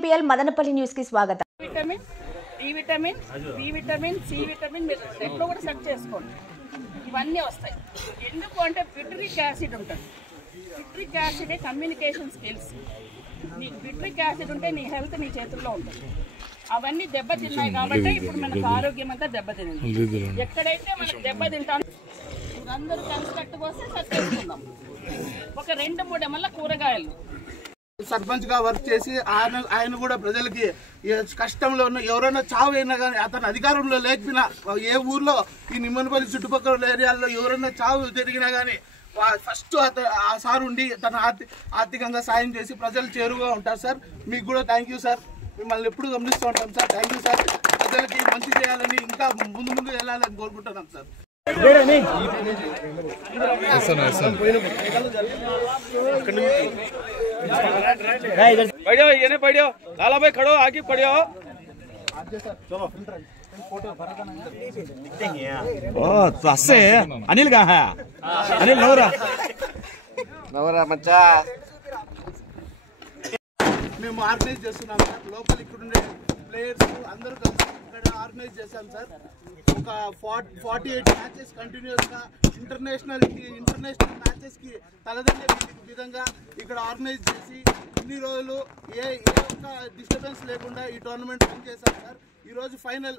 MPL Madanapalle news కి స్వాగతం. Vitamin E vitamin B vitamin C vitamin మీరు ఎప్పుడు కూడా సెర్చ్ చేసుకోండి, ఇవన్నీ వస్తాయి. ఎందుకు అంటే బిట్రిక్ యాసిడ్ ఉంటుంది. బిట్రిక్ యాసిడే కమ్యూనికేషన్ స్కిల్స్. నీకు బిట్రిక్ యాసిడ్ ఉంటే నీ హెల్త్ నీ చేతుల్లో ఉంటుంది. అవన్నీ దెబ్బతిన్నాయి కాబట్టి ఇప్పుడు మనకు ఆరోగ్యం అంతా దెబ్బతింది. ఎక్కడైతే మనకు దెబ్బతింటాం అందరూ కలిసికట్టుకు వస్తే సెర్చ్ చేసుకుందాం. ఒక 2-3 ఏమల్ల కూరగాయలు సర్పంచ్ గా వర్క్ చేసి ఆయన కూడా ప్రజలకి కష్టంలో ఉన్న ఎవరైనా చావు అయినా కానీ అతను అధికారంలో లేకపోయినా ఏ ఊర్లో ఈ నిమ్మనపల్లి చుట్టుపక్కల ఏరియాల్లో ఎవరైనా చావు జరిగినా కానీ ఫస్ట్ ఆ సార్ ఉండి తన ఆర్థికంగా సాయం చేసి ప్రజలు చేరువుగా ఉంటారు సార్. మీకు కూడా థ్యాంక్ యూ సార్. మిమ్మల్ని ఎప్పుడు గమనిస్తూ ఉంటాం సార్. Thank you sir. ప్రజలకి మంచి చేయాలని ఇంకా ముందు వెళ్ళాలని కోరుకుంటున్నాం సార్. पढ़ियो ये नहीं पढ़ियो लाला भाई खड़ो आगे पढ़ियो तो असे अनिल कहाँ है अनिल नवरा मच्चा మేము ఆర్గనైజ్ చేస్తున్నాం సార్. లోపల ఇక్కడ ఉండే ప్లేయర్స్ అందరూ కలిసి ఇక్కడ ఆర్గనైజ్ చేశాం సార్. ఒక 48 మ్యాచెస్ కంటిన్యూస్గా ఇంటర్నేషనల్ మ్యాచెస్కి తలదన్నే విధంగా ఇక్కడ ఆర్గనైజ్ చేసి ఇన్ని రోజులు ఏ ఒక్క డిస్టర్బెన్స్ లేకుండా ఈ టోర్నమెంట్ రన్ చేశాం సార్. ఈరోజు ఫైనల్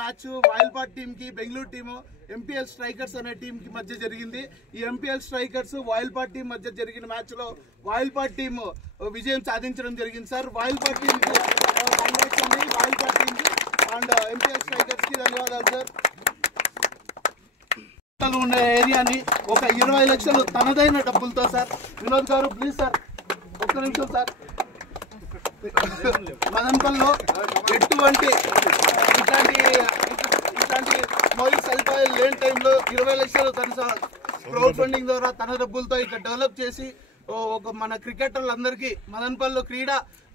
మ్యాచ్ వాయిల్పాట్ టీంకి బెంగళూరు టీము ఎంపీఎల్ స్ట్రైకర్స్ అనే టీంకి మధ్య జరిగింది. ఈ ఎంపీఎల్ స్ట్రైకర్స్ వాయిల్పాట్ టీం మధ్య జరిగిన మ్యాచ్లో వాయిల్పాట్ టీం విజయం సాధించడం జరిగింది సార్. వాయిల్పాట్ టీంకి కంగ్రాట్స్ అండి. వాయిల్పాట్ టీంకి అండ్ ఎంపీఎల్ స్ట్రైకర్స్కి ధన్యవాదాలు సార్. ఉన్న ఏరియాని ఒక 20 లక్షలు తనదైన డబ్బులతో సార్. వినోద్ గారు ప్లీజ్ సార్ ఒక్క నిమిషం సార్. మదనపల్లిలో ఎటువంటి ఇట్లాంటి మౌలిక సదుపాయాలు లేని టైంలో 20 లక్షలు తన క్రౌడ్ ఫండింగ్ ద్వారా తన డబ్బులతో ఇక్కడ డెవలప్ చేసి ఒక మన క్రికెటర్లందరికీ మదనపల్లిలో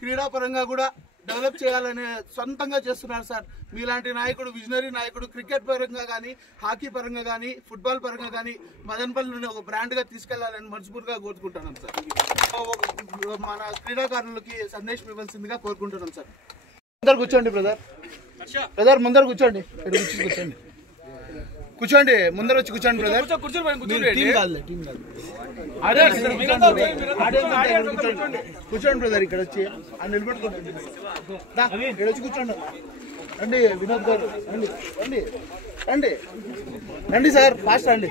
క్రీడాపరంగా కూడా డెవలప్ చేయాలని సొంతంగా చేస్తున్నారు సార్. మీలాంటి నాయకుడు, విజనరీ నాయకుడు క్రికెట్ పరంగా కానీ, హాకీ పరంగా కానీ, ఫుట్బాల్ పరంగా కానీ మదనపల్లిని ఒక బ్రాండ్గా తీసుకెళ్లాలని మనస్ఫూర్తిగా కోరుకుంటున్నాం సార్. మన క్రీడాకారులకి సందేశం ఇవ్వాల్సిందిగా కోరుకుంటున్నాం సార్. ముందర కూర్చోండి బ్రదర్ ముందర కూర్చోండి. కూర్చోండి ముందర వచ్చి కూర్చోండి బ్రదర్. కూర్చోండి బ్రదర్. ఇక్కడ వచ్చి నిలబెట్టుకోండి. ఇక్కడ వచ్చి కూర్చోండి. రండి వినోద్ గారు రండి సార్ ఫాస్ట్ రండి.